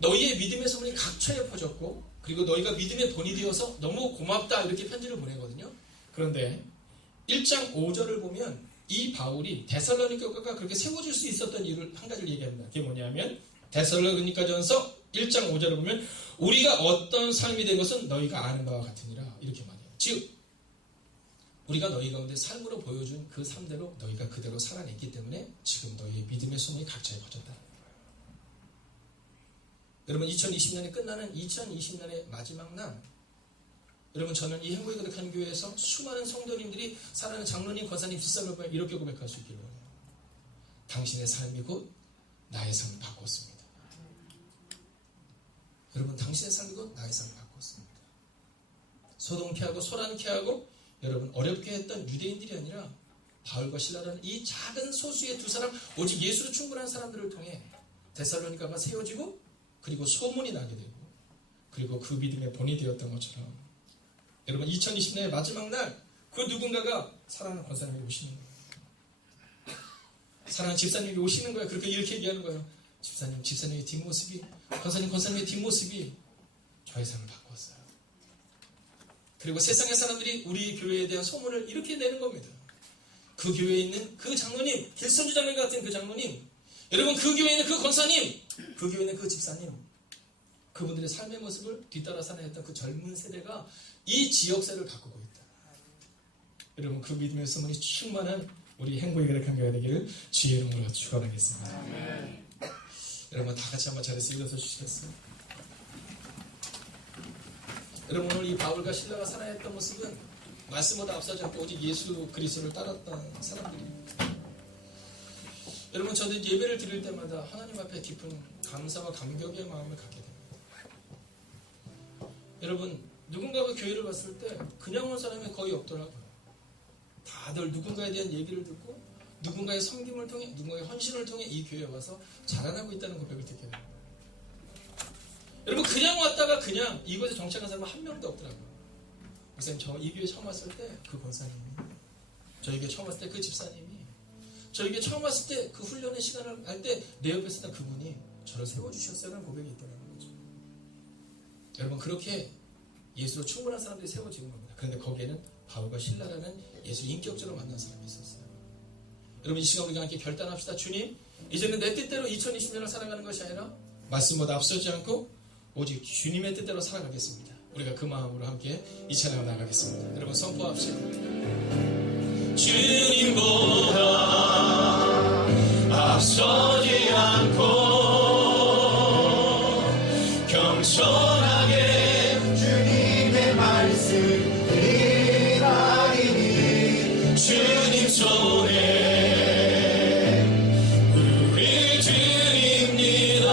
너희의 믿음의 소문이 각처에 퍼졌고 그리고 너희가 믿음의 본이 되어서 너무 고맙다 이렇게 편지를 보내거든요. 그런데 1장 5절을 보면 이 바울이 데살로니가 교회가 그렇게 세워질 수 있었던 이유를 한 가지를 얘기합니다. 그게 뭐냐면 데살로니가전서 1장 5절을 보면 우리가 어떤 삶이 된 것은 너희가 아는 바와 같으니라 이렇게 말해요. 즉 우리가 너희 가운데 삶으로 보여준 그 삶대로 너희가 그대로 살아냈기 때문에 지금 너희의 믿음의 소문이 각처에 퍼졌다는 거예요. 여러분 2020년이 끝나는 2020년의 마지막 날 여러분 저는 이 행복이 거룩한 교회에서 수많은 성도님들이 사랑하는 장로님, 권사님, 집사님을 보면 이렇게 고백할 수 있기를 원해요. 당신의 삶이 곧 나의 삶을 바꿨습니다. 여러분 당신의 삶이 곧 나의 삶을 바꿨습니다. 소동케 하고 소란케 하고 여러분 어렵게 했던 유대인들이 아니라 바울과 실라라는 이 작은 소수의 두 사람 오직 예수로 충분한 사람들을 통해 데살로니가가 세워지고 그리고 소문이 나게 되고 그리고 그 믿음의 본이 되었던 것처럼 여러분 2020년의 마지막 날 그 누군가가 사랑하는 권사님이 오시는 거예요. 사랑하는 집사님이 오시는 거예요. 그렇게 이렇게 얘기하는 거예요. 집사님의 뒷모습이 권사님의 뒷모습이 저의 삶을 바꿨어요. 그리고 세상의 사람들이 우리 교회에 대한 소문을 이렇게 내는 겁니다. 그 교회에 있는 그 장로님, 길선주 장로님 같은 그 장로님, 여러분 그 교회에 있는 그 권사님, 그 교회에 있는 그 집사님, 그분들의 삶의 모습을 뒤따라 살아냈던 그 젊은 세대가 이 지역사를 바꾸고 있다. 여러분 그 믿음의 소문이 충만한 우리 행복이 거룩한 교회가 되기를 주의 이름으로 축원하겠습니다. 여러분 다 같이 한번 자리에서 일어서 주시겠어요? 여러분 오늘 이 바울과 실라가 살아냈던 모습은 말씀보다 앞서지 않고 오직 예수 그리스도를 따랐던 사람들입니다. 여러분 저도 예배를 드릴 때마다 하나님 앞에 깊은 감사와 감격의 마음을 갖게 됩니다. 여러분 누군가가 교회를 갔을 때 그냥 온 사람이 거의 없더라고요. 다들 누군가에 대한 얘기를 듣고 누군가의 섬김을 통해 누군가의 헌신을 통해 이 교회에 와서 자라나고 있다는 고백을 듣게 됩니다. 여러분 그냥 왔다가 그냥 이곳에 정착한 사람은 한 명도 없더라고요. 목사님 저 이 교회 처음 왔을 때 그 권사님이, 저희 교회 처음 왔을 때 그 집사님이, 저희 교회 처음 왔을 때 그 훈련의 시간을 할 때 내 옆에 있었던 그분이 저를 세워주셨어요라는 고백이 있더라는 거죠. 여러분 그렇게 예수로 충분한 사람들이 세워지는 겁니다. 그런데 거기에는 바울과 실라라는 예수 인격적으로 만난 사람이 있었어요. 여러분 이 시간 우리가 함께 결단합시다. 주님 이제는 내 뜻대로 2020년을 살아가는 것이 아니라 말씀보다 앞서지 않고 오직 주님의 뜻대로 살아가겠습니다. 우리가 그 마음으로 함께 이 찬양을 나가겠습니다. 여러분 선포합시다. 주님보다 앞서지 않고 겸손하게 주님의 말씀 들으리니 주님 손에 우리 드립니다.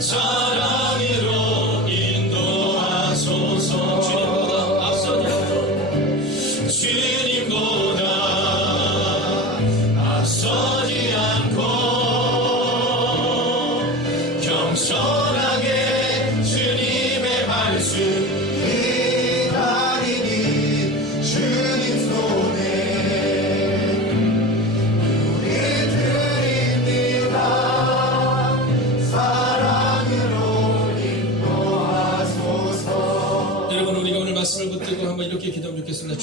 사랑으로 인도하소서. 주님보다 앞서지 않고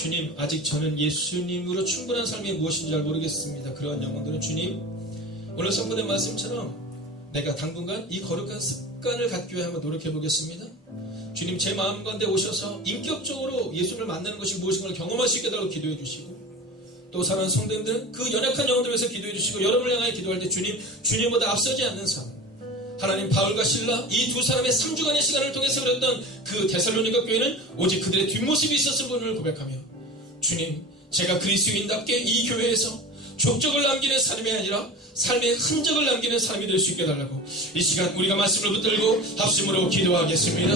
주님, 아직 저는 예수님으로 충분한 삶이 무엇인지 잘 모르겠습니다. 그러한 영혼들은 주님, 오늘 선포된 말씀처럼 내가 당분간 이 거룩한 습관을 갖기 위해 한번 노력해 보겠습니다. 주님, 제 마음 가운데 오셔서 인격적으로 예수님을 만나는 것이 무엇인가를 경험할 수 있게 달라고 기도해 주시고, 또 사랑하는 성도님들은 그 연약한 영혼들을 위해서 기도해 주시고, 여러분을 향하여 기도할 때 주님, 주님보다 앞서지 않는 삶, 하나님, 바울과 실라 이 두 사람의 3주간의 시간을 통해서 그렸던 그 데살로니가 교회는 오직 그들의 뒷모습이 있었을 분을 고백하며, 주님, 제가 그리스도인답게 이 교회에서 족적을 남기는 사람이 아니라 삶의 흔적을 남기는 사람이 될 수 있게 해달라고 이 시간 우리가 말씀을 붙들고 합심으로 기도하겠습니다.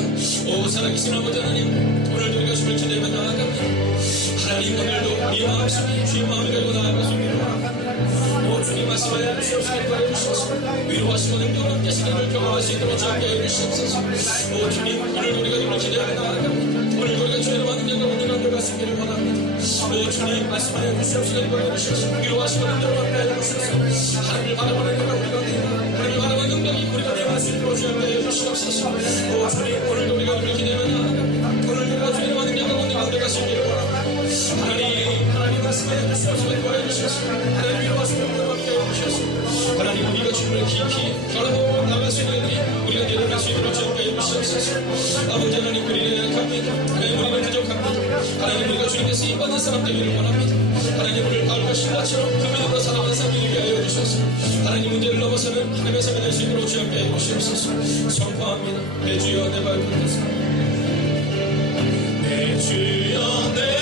오 살아계신 아버지 하나님, 오늘도 우리가 주를 기대며 나아갑니다. 하나님, 오늘도 우리 마음속에 주의 마음을 가지고 나아가십니다. 오 주님, 말씀하여 주시옵시게 도와주시옵소서. 위로하시고 능력을 함께 시간을 경험할 수 있도록 함께 해주시옵소서. 오 주님, 오늘도 우리가 주를 기대며 나아갑니다. 오늘도 우리가 주의 많은 영광 오늘 함께 가시기를 원합니다. 오 주님, 말씀하여 주시옵시게 도와주시옵소서. 위로하시고 능력을 함께 해주시옵소서. 하나님을 바라보는 영광 우리가 되어 하나님을 바라보는 능력이 우리가 되어 수 있도록 주여 함께 해주시옵소서. 오 주님, 오늘도 우리가 주를 기대며 나아갑니다. 오늘도 우리가 주의 많은 영광 오늘 함께 가시기를 원합니다. 하나님 말씀하여 주시옵소서. 도와주시옵소서. 하나님 위로하시고 능력을 함께 해주시옵소서. 하나님, 우리가 주님을 깊이 바라보고 나아갈 수 있는 일이 우리가 내려갈 수 있도록 주여 함께 해주시옵소서. 아버지 하나님, 우리는 연약합니다. 하나님, 우리는 부족합니다. 하나님, 우리가 주님께 쓰임받는 사람 되기를 원합니다. 하나님, 우리를 바울과 실라처럼 그 믿음으로 살아가는 사람 되게 하여 주셔서 하나님, 문제를 넘어서는 하나님의 삶이 될 수 있도록 주여 함께 해 주시옵소서. 선포합니다. 내 주여 내 발붙에서 내 주여 내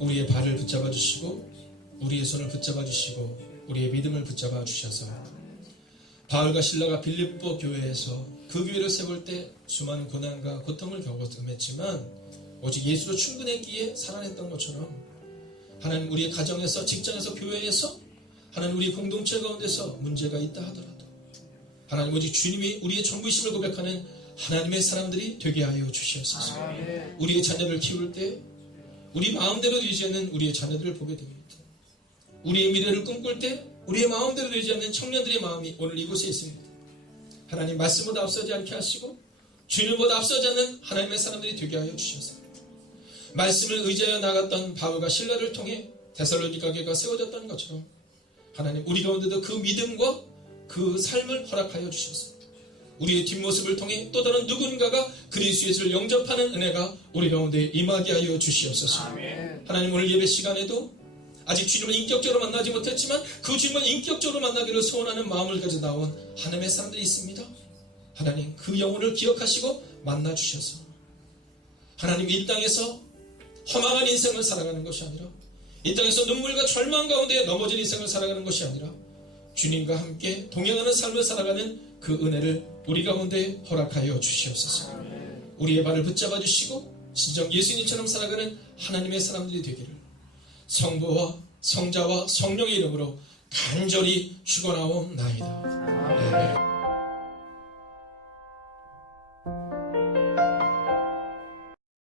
우리의 발을 붙잡아 주시고 우리의 손을 붙잡아 주시고 우리의 믿음을 붙잡아 주셔서 바울과 실라가 빌립보 교회에서 그 교회를 세울 때 수많은 고난과 고통을 경험했지만 오직 예수로 충분했기에 살아냈던 것처럼 하나님, 우리의 가정에서, 직장에서, 교회에서, 하나님, 우리 공동체 가운데서 문제가 있다 하더라도 하나님, 오직 주님이 우리의 전부이심을 고백하는 하나님의 사람들이 되게 하여 주시옵소서. 우리의 자녀를 키울 때 우리 마음대로 되지 않는 우리의 자녀들을 보게 됩니다. 우리의 미래를 꿈꿀 때 우리의 마음대로 되지 않는 청년들의 마음이 오늘 이곳에 있습니다. 하나님, 말씀보다 앞서지 않게 하시고 주님보다 앞서지 않는 하나님의 사람들이 되게 하여 주셔서 말씀을 의지하여 나갔던 바울과 실라를 통해 데살로니가 교회가 세워졌던 것처럼 하나님, 우리 가운데도 그 믿음과 그 삶을 허락하여 주셔서 우리의 뒷모습을 통해 또 다른 누군가가 그리스도 예수를 영접하는 은혜가 우리 가운데 임하게 하여 주시옵소서. 아멘. 하나님, 오늘 예배 시간에도 아직 주님을 인격적으로 만나지 못했지만 그 주님을 인격적으로 만나기를 소원하는 마음을 가지고 나온 하나님의 사람들이 있습니다. 하나님, 그 영혼을 기억하시고 만나 주셔서 하나님, 이 땅에서 허망한 인생을 살아가는 것이 아니라 이 땅에서 눈물과 절망 가운데 넘어진 인생을 살아가는 것이 아니라 주님과 함께 동행하는 삶을 살아가는 그 은혜를 우리 가운데 허락하여 주시옵소서. 우리의 발을 붙잡아 주시고 진정 예수님처럼 살아가는 하나님의 사람들이 되기를 성부와 성자와 성령의 이름으로 간절히 축원하옵나이다. 아멘.